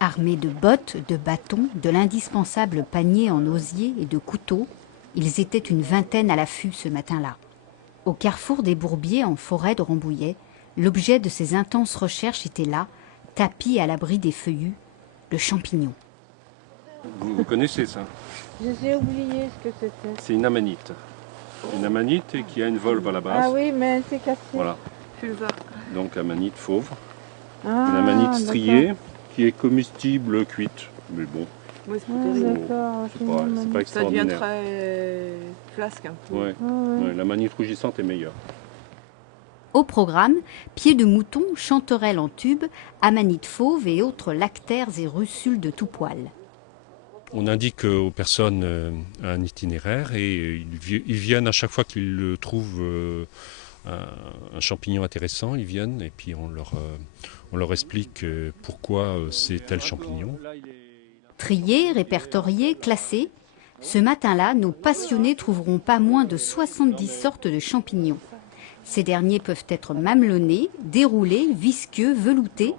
Armés de bottes, de bâtons, de l'indispensable panier en osier et de couteaux, ils étaient une vingtaine à l'affût ce matin-là. Au carrefour des Bourbiers, en forêt de Rambouillet, l'objet de ces intenses recherches était là, tapi à l'abri des feuillus, le champignon. Vous connaissez ça? J'ai oublié ce que c'était. C'est une amanite. Une amanite qui a une volve à la base. Ah oui, mais c'est cassé. Voilà. Je vois. Donc amanite fauve. Ah, Une amanite striée qui est comestible cuite. Mais bon, Oui, c'est Oh. d'accord. c'est pas Ça devient extraordinaire. très flasque un peu. Ouais. Ouais, l'amanite rougissante est meilleure. Au programme, pieds de mouton, chanterelles en tube, amanites fauves et autres lactaires et russules de tout poil. On indique aux personnes un itinéraire et ils viennent à chaque fois qu'ils trouvent un champignon intéressant, ils viennent et puis on leur explique pourquoi c'est tel champignon. Triés, répertoriés, classés, ce matin-là, nos passionnés trouveront pas moins de 70 sortes de champignons. Ces derniers peuvent être mamelonnés, déroulés, visqueux, veloutés,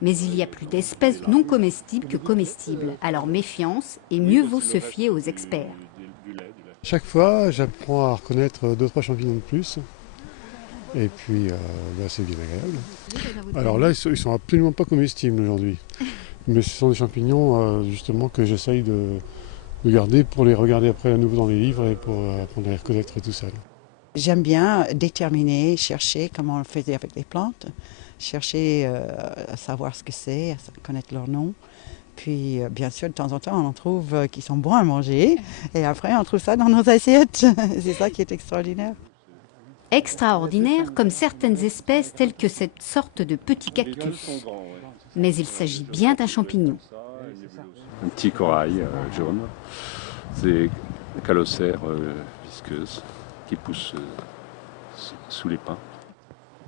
mais il y a plus d'espèces non comestibles que comestibles. Alors méfiance et mieux vaut se fier aux experts. Chaque fois, j'apprends à reconnaître 2-3 champignons de plus. Et puis, c'est bien agréable. Alors là, ils sont absolument pas comestibles aujourd'hui. Mais ce sont des champignons justement que j'essaye de garder pour les regarder après à nouveau dans les livres et pour apprendre à les reconnaître tout seul. J'aime bien déterminer, chercher comment on le faisait avec les plantes, chercher à savoir ce que c'est, à connaître leur nom. Puis bien sûr, de temps en temps, on en trouve qui sont bons à manger. Et après, on trouve ça dans nos assiettes. C'est ça qui est extraordinaire. Extraordinaire comme certaines espèces telles que cette sorte de petit cactus. Mais il s'agit bien d'un champignon. Un petit corail jaune. C'est calocère visqueuse qui pousse sous les pins.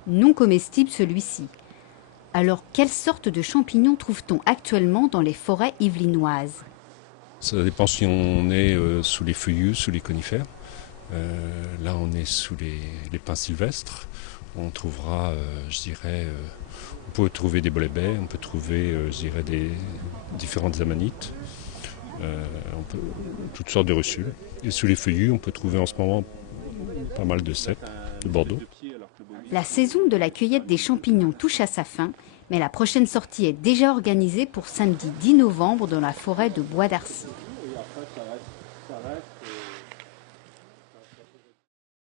Non comestible celui-ci. Alors, quelle sorte de champignons trouve-t-on actuellement dans les forêts yvelinoises? Ça dépend si on est sous les feuillus, sous les conifères. Là, on est sous les pins sylvestres. On trouvera, on peut trouver des bolets-baies, on peut trouver, des différentes amanites, toutes sortes de russules. Et sous les feuillus, on peut trouver en ce moment pas mal de cèpes, de Bordeaux. La saison de la cueillette des champignons touche à sa fin, mais la prochaine sortie est déjà organisée pour samedi 10 novembre dans la forêt de Bois d'Arcy.